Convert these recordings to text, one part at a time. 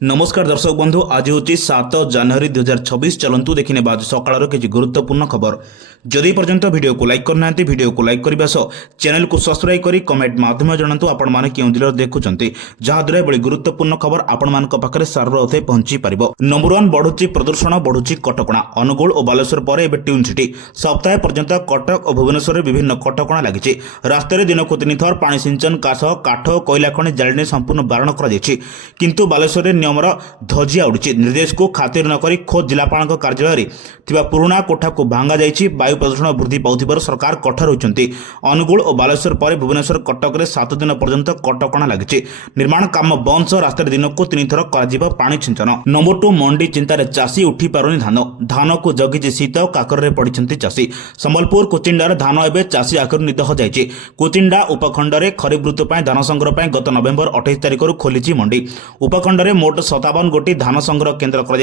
नमस्कार दर्शक बंधु आज हूँ 7 जनवरी 2026। चलतु देखने आज सकाल किसी गुरुत्वपूर्ण खबर। जदि पर्यंत वीडियो को लाइक करना वीडियो को लाइक करने सह चैनल को सब्सक्राइब कर कमेंट माध्यम जनातु आपण मैंने क्यों जिले देखुं जहाद्वारा एभली गुरुत्वपूर्ण खबर आपण मान पाखे सार्वथे पहुंची पार। नंबर 1 बढ़ुची प्रदूषण बढ़ुची कटकणा। अनुगुल और बालेश्वर पर एवं ट्यून सिटी सप्ताह पर्यंत कटक और भुवनेश्वर विभिन्न कटकणा लगी। रास्तार दिन को 3 थर पानी सिंचन काठ कोईला खनि जाळे संपूर्ण बारण किंतु बालेश्वर नियमर ध्वजिया उड़ी। निर्देश को खातिर नक खोद जिलापाल कार्यालय पुराणा कोठा को भांगा जाइछि। वायु प्रदूषण वृद्धि पाउथिबार सरकार कठोर होइछन्ति। अनुगुल और बालेश्वर पर भुवनेश्वर कटक में 7 दिन पर्यंत कटकणा लगी। निर्माण काम बंद सह रास्तार दिन को 3 थर कर पानी छिंचन। नंबर 2 मंडी चिंतार चाषी उठी पारुनी धान को जगिछि शीत काकर पड़ते चाषी। संबलपुर कुचिंडार धान एवं चाषी आखिर निद हो जाइछि। कुचिंडा उपखंड में खरीफ ऋतु धान संग्रह गत नवेम्बर 28 तारिख खोली मंडी। उपखंड में मोट 57 गोटी धान संग्रह केन्द्र कर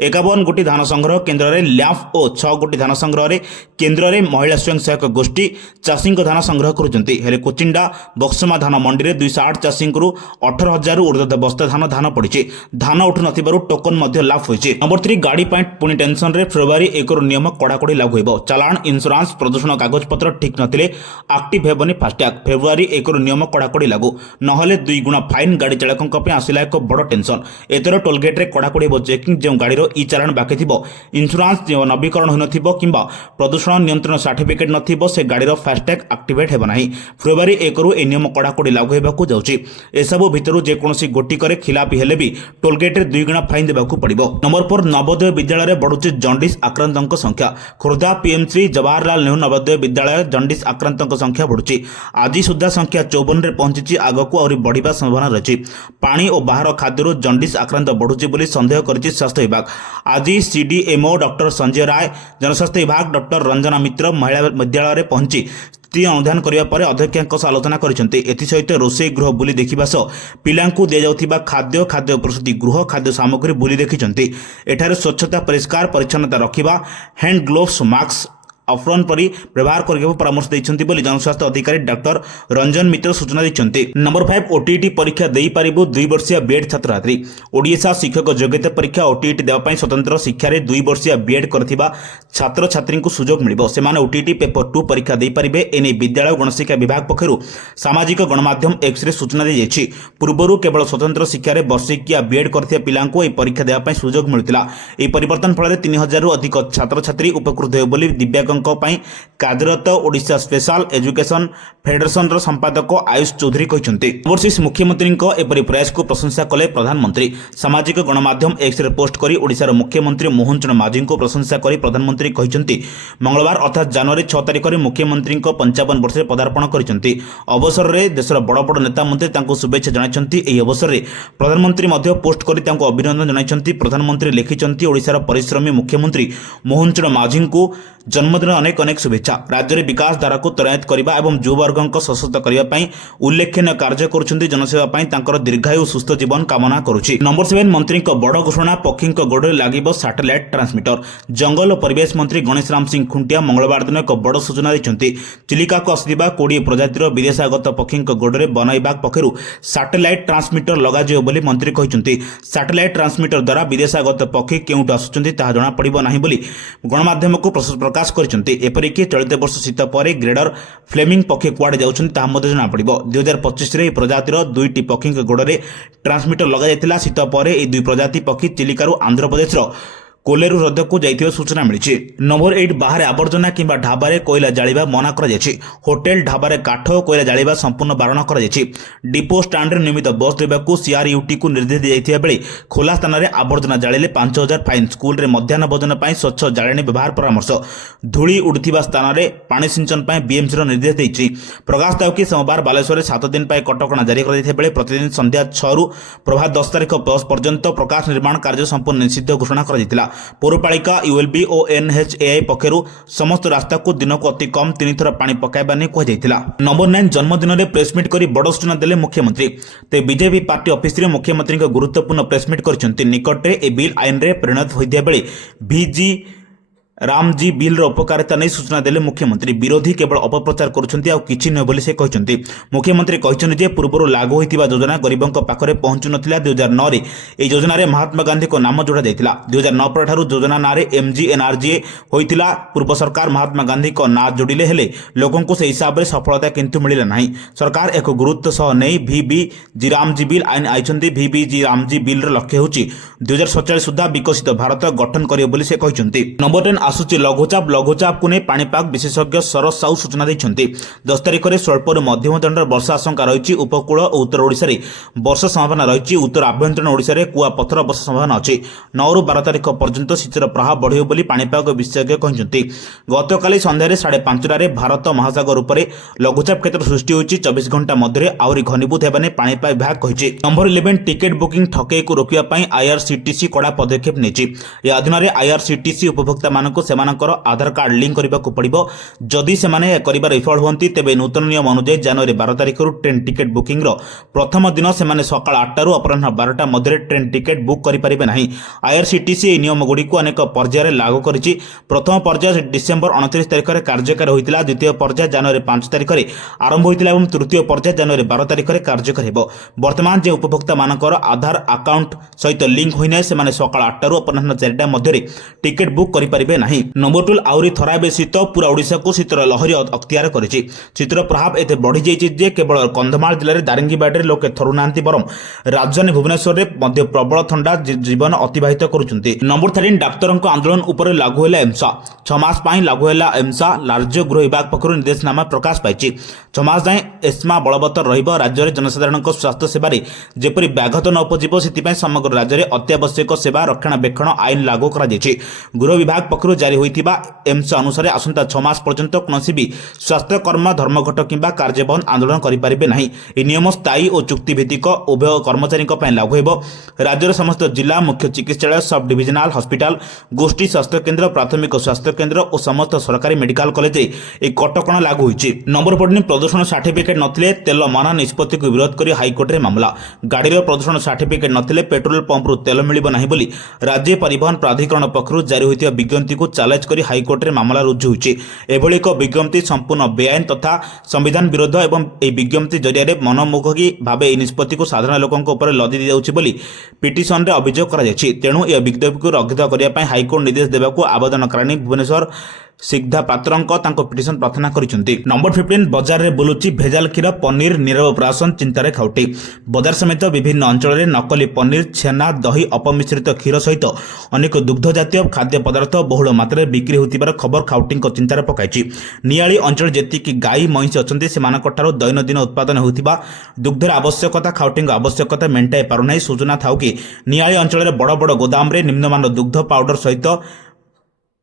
51 गोटी धान संग्रह केन्द्र में लैंप और 6 गोटी धान संग्रह केन्द्र में महिला स्वयं सहायक गोष्ठी चाषी धान संग्रह करुँचे। कुचिंडा बक्समा धान मंडी में 208 चाषी 18,000 ऊर्ध्व बस्ता धान पड़ी। धान उठु न टोकन लाभ होइछि। नंबर 3 गाड़ी पुणी टेंशन रे फेब्रुआरी 1 नियम कड़ाकड़ी लागू हो। चालाण इंश्योरेंस प्रदूषण कागजपत्र ठीक नथिले एक्टिव हेबनी फास्टैग। फेब्रुआरी 1 नियम कड़ाकड़ी लागू नहले 2 गुणा फाइन गाड़ी चालकों आसिला एक बड़ टेंशन। एतर टोलगेट रे कड़ाकड़ी हो चेकिंग। जो गाड़ी ई चालाण बाकी थी इंश्योरेंस नवीकरण हो कि प्रदूषण नियंत्रण सर्टिफिकेट नथिबो से गाड़ी फास्टैग एक्टिवेट हेब नाही। फेब्रुआरी 1 ए नियम कड़ाकड़ी लागू होगा जाउछि। एसबू भितर जेकोसी गोटिकर खिलापी हेले भी टोलगेट रे 2 गुणा फाइन देबाकू पड़िबो। नंबर 4 नवोदय विद्यालय में बढ़ुची जंडिस आक्रांतों संख्या। खोर्धा पीएमसी जवाहरलाल नेहरू नवोदय विद्यालय जंडिस आक्रांतों संख्या बढ़ुची। आज सुधा संख्या 54 रे पहुंची। आगक आहरी बढ़िबा संभावना रही। पानी और बाहर खाद्य जंडिस आक्रांत बढ़ुची बोली संदेह करिछि स्वास्थ्य विभाग। आज सीडीएमओ डॉक्टर संजय राय, जनस्वास्थ्य विभाग डॉक्टर रंजना मित्र महिला विद्यालय में पहुंची स्थिति अनुधान करने पर अध्यक्ष आलोचना करते। रोषेई गृह बुली देखा सह पिलांकु दि जाउथिबा खाद्य खाद्य प्रसूति गृह खाद्य सामग्री बुली देखिछन्ति। एठारे स्वच्छता परिष्कार परिच्छन्नता रखिबा हैंड ग्लोव्स मास्क अफ्रन परी व्यवहार करने परामर्श देइछन्ति बोली जनस्वास्थ्य अधिकारी डॉक्टर रंजन मित्र सूचना देइछन्ति। नंबर 5 ओटीईटी परीक्षा देई पारिबो 2 वर्षीय बीएड छात्र छात्री। ओडिशा शिक्षक योग्यता परीक्षा ओटीईटी देवा पई स्वतंत्र शिक्षा रे 2 वर्षीय बीएड करथिबा छात्र छात्री को सुजोग मिलिबो। सेमाने ओटीईटी पेपर 2 परीक्षा देई पारिबे। एने विद्यालय गणशिक्षा विभाग पक्षरु सामाजिक गणमाध्यम एक्स रे सूचना दै जायछि। पूर्वरु केवल स्वतंत्र शिक्षा रे वर्षिकिया बीएड करथिबा पिलांको ए परीक्षा देवा पई सुजोग मिलुतिला। ए परिवर्तन फल 3000 रु अधिक छात्र छात्री उपकृत हेबो बोली दिव्यांग कार्यरत ओडिशा स्पेशल एजुकेशन फेडरेशन संपादक आयुष चौधरी कहते। ओवरसीज मुख्यमंत्री एपरी प्रयास को प्रशंसा कले प्रधानमंत्री। सामाजिक गणमाध्यम एक्स रे पोस्ट करी ओडिशार मुख्यमंत्री मोहन चरण माझी को प्रशंसा करी प्रधानमंत्री कहते मंगलवार अर्थात जनवरी 6 तारिख में मुख्यमंत्री 55 वर्ष पदार्पण करते। अवसर में देशर बड़ बड़ नेता मंत्री शुभेच्छा जनाइछन्ति। एही अवसर में प्रधानमंत्री मध्य पोस्ट करी अभिनंदन जनाइछन्ति। प्रधानमंत्री लिखिछन्ति ओडिशार परिश्रमी मुख्यमंत्री मोहन चरण माझी को जन्मदिन अनेक अनेक शुभेच्छा। राज्य में विकास धारा को त्वरान्वित करने और युववर्ग सशक्त करने उल्लेखनीय कार्य करुछन्ति। जनसेवा पाई तांकर दीर्घायु सुस्थ जीवन कामना करुछि। नंबर 7 मंत्री बड़ घोषणा पक्षी गोड़े लगे सैटेलाइट ट्रांसमिटर। जंगल और परिवेश मंत्री गणेश राम सिंह खुंटिया मंगलवार दिन एक बड़ सूचना देइछन्ति। चिलिका को आसिबा 20 प्रजातिर विदेशागत पक्षी गोड़े वन विभाग पक्षरु सैटेलाइट ट्रांसमिटर लगाजियो बोली मंत्री कहछन्ति। सैटेलाइट ट्रांसमिटर द्वारा विदेशागत पक्षी केउटु आसुछन्ति ताहा जणा पड़िबो नाही बोली गणमाध्यम को प्रकाश करछन्ति। एपरिकी चलित वर्ष शीत पर ग्रेडर फ्लेमिंग पक्षी कुआडे जाउछन्ति ताहा मध्ये जणा पड़िबो। 2025 रे प्रजातिर 2टी पक्षी गोड़े ट्रांसमिटर लगा जायतिला। शीत पर ए 2 प्रजाति पक्षी चिलिकारु आंध्र प्रदेश कोलेरु हृद को जाइथिबा सूचना मिली। नंबर 8 बाहर आवर्जना किंबा ढाबारे कोयला जालिबा मना कर जायछि। होटेल ढाबारे काठ कोयला जालिबा संपूर्ण बारण कर जायछि। डिपो स्टैंड रे नियमित बस देबाकू सीआरयूटी को निर्देश दिया बेले खोला स्थान में आवर्जना जालिले 5000 फाइन। स्कूल रे मध्याह्न भोजन पर स्वच्छ जाळेणी व्यवहार परामर्श। धूली उड़ुथिबा स्थान में पानी सिंचन पर बीएमसी रो निर्देश देइछि। प्रकाश दाउ कि सोमवार बालेश्वर 7 दिन पर कटकणा जारी कर बेले प्रतिदिन संध्या 6 रु प्रभात 10 तारिख पर्यंत प्रकाश निर्माण कार्य संपूर्ण निषिद्ध घोषणा कर पौरपालिका यूएलबी और एनएचएआई पक्षरु समस्त रास्ता को दिन को अति कम 3 थर पानी पकाइबा ने कहुला। नंबर 9 जन्मदिन में प्रेसमिट कर बड़ सूचना देले मुख्यमंत्री। ते बीजेपी पार्टी ऑफिस रे मुख्यमंत्री गुरुत्वपूर्ण प्रेसमिट करछन्ति। निकट ए बिल आईन रे परिणत होइदिया बेले रामजी बिल उपकारिता नहीं सूचना देले मुख्यमंत्री विरोधी केवल अपप्रचार करुछंती आ किछि न बोली से कहछंती। मुख्यमंत्री कहछंती जे पूर्वरु लागू होइतिबा योजना गरीबंक पाखरे पहुंचु नथिला। 2009 रे ए योजना रे महात्मा गांधी को नाम जोड़ा जायतिला। 2009 परठारु योजना नारे MGNRGA होइतिला। पूर्व सरकार महात्मा गांधी को ना जोड़िले हेले लोकन को से हिसाब रे सफलता किंतु मिलिला नाही। सरकार एक गुरुत्व सह नै VBG रामजी बिल आइन आइछंती। VBG रामजी बिल र लक्ष्य होची 2047 सुधा विकसित भारत गठन करियो बोली से कहछंती। नंबर 10 आसुची लघुचाप को नहीं पाणीपाग विशेषज्ञ शरद साहू सूचना देइछंती। 10 तारिख में स्वल्परू मध्यम धरणर वर्षा आशंका रही। उपकूल और उत्तर ओडिशा रे वर्षा संभावना रही। उत्तर आभ्यंतरीण ओडिशा रे कुआपथर वर्षा संभावना अछि। 9 ରୁ 12 तारिख पर्यंत शीतर प्रभाव बढ़ियो बोली पाणीपाग विशेषज्ञ कहछंती। गतकाली संध्यारे 5:30 भारत महासागर उपरे लघुचाप क्षेत्र सृष्टि होइछि। 24 घंटा मध्य आउरी घनीभूत हेबाने पाणीपाग विभाग कहिछि। नंबर 11 टिकेट बुकिंग ठकेई को रोकिया पई IRCTC कड़ा पदक्षेप नेछि। या अधीन IRCTC उपभोक्ता मानक सेमानकर आधार कार्ड लिंक करने को पड़िबो। जदि सेमाने करिबार विफल होंती तेबे नूतन नियम अनुसार जनवरी 12 तारिख ट्रेन टिकेट बुकिंग रो प्रथम दिन सेमाने सकाळ 8 रु अपराह्न 12टा मध्य ट्रेन टिकेट बुक करि परिबे नाही। IRCTC ए नियम गुडी को अनेक पर्याय लागू करिछि। प्रथम पर्याय डिसेंबर 29 तारिख रे कार्यकारी होइतिला। द्वितीय पर्याय जनवरी 5 तारिख रे आरंभ होइतिला एवं तृतीय पर्याय जनवरी 12 तारिख रे कार्यकारी हेबो। वर्तमान जे उपभोक्ता मानकर आधार अकाउंट सहित लिंक होइना सेमाने सकाळ 8 रु अपराह्न 4टा मध्य टिकेट बुक करि परिबे नाही। नंबर 12 आउरी थराबे शीत पूरा ओडिशा को शीतर लहरी अख्तियार करिछि। शीतर प्रभाव एते बढ़ी जाइछि जे केवल कंधमाल जिले में दारिंगीबाड़ी रे लोके थरु नांती बरम राजधानी भुवनेश्वर रे मध्य प्रबल ठंडा जीवन अतिबाहित करुछंती। नंबर 13 डाक्तरक आंदोलन उपर लागू होला एमसा। 6 मास पई लागू होला एमसा। राज्य गृह विभाग पक्षरु निर्देशनामा प्रकाश पाइछि। 6 मास जाए एस्मा बलवत्तर रहिबो। राज्य रे जनसाधारणक स्वास्थ्य सेवा रे जेपरि व्याघात न उपजिबो सेति पई समग्र राज्य रे अत्यावश्यक सेवा रक्षणाबेक्षण आईन लागू करा जायछि। गृह विभाग पक्षरु जारी होइतिबा एमसा अनुसार आसंता 6 मास पर्यंत कोनोसी भी स्वास्थ्य कर्म धर्मघट किंबा कार्यबंद आंदोलन करि परिबे नाही। ए नियम स्थायी और चुक्तिभित्तिक उभय कर्मचारी लागू हेबो। राज्यर समस्त जिला मुख्य चिकित्सालय सब डिविजनल हॉस्पिटल गोष्ठी स्वास्थ्य केन्द्र प्राथमिक स्वास्थ्य केन्द्र और समस्त सरकारी मेडिकल कॉलेज एक कटकणा लागू होइछि। नंबर 14 प्रदूषण सर्टिफिकेट नथिले तेल मना निष्पत्ति को विरोध करी हाईकोर्ट रे मामला। गाड़ीर प्रदूषण सर्टिफिकेट नथिले पेट्रोल पंप रु तेल मिलिबो नाही बोली राज्य परिवहन प्राधिकरण पक्षरु जारी होइतिबा विज्ञप्ति को चैलेंज करी हाईकोर्ट रे मामला रुजु होइछि। एभली एक विज्ञप्ति संपूर्ण बेआईन तथा संविधान विरोध एवं ए विज्ञप्ति जरिया मनोमुखी भाव ए निष्पत्ति को साधारण लोकंक उपर लदी दी जाउछि बोली पिटिशन रे अभियोग करा जायछि। तेणु ए विज्ञप्ति को रद्द करिया पई हाईकोर्ट निर्देश देबाकू आवेदन करानी भुवनेश्वर सिद्धा पात्रंक तांको पिटिशन प्रार्थना करिसेंती। नंबर 15 बाजार रे बुलुची भेजाल क्षीर पनीर नीरव प्रशासन चिंतार खाउटी। बाजार समेत विभिन्न अंचल रे नकली पनीर छेना दही अपमिश्रित क्षीर सहित अनेक दुग्ध जातीय खाद्य पदार्थ बहुल मात्रा बिक्री होतिबार खबर खाउटी चिंतार पकाइछि। नियाली अंचल जेतिकी गाई महिष अछंती सेमानकठारो दैनंदिन उत्पादन होतिबा दुग्धर आवश्यकता खाउटी आवश्यकता मेंटाई पारुनाई। सूचना थाउ कि नियाली अंचल रे बड़ बड़ गोदाम रे निम्नमान दुग्ध पाउडर सहित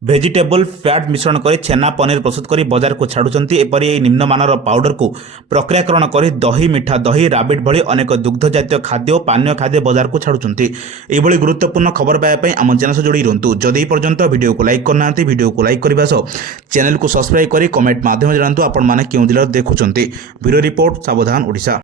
भेजिटेबल फैट मिश्रण कर छेना पनीर प्रस्तुत कर बाजार को छाड़ुंट। एपरी निम्नमानर पाउडर को प्रक्रियाकरण कर दही मिठा दही राबिट भली अनेक दुग्ध जातीय खाद्य और पानीय खाद्य बाजार को छाड़ुंट। यह गुरुत्वपूर्ण खबर पाइबा आम चैनल से जोड़ी रुहतु। जदि पर्यंत वीडियो को लाइक करना वीडियो को लाइक करने सह चैनल को सब्सक्राइब कर कमेंट माध्यम जानतु आपण मैंने क्यों जिले देखुं। ब्यूरो रिपोर्ट सावधान ओडिशा।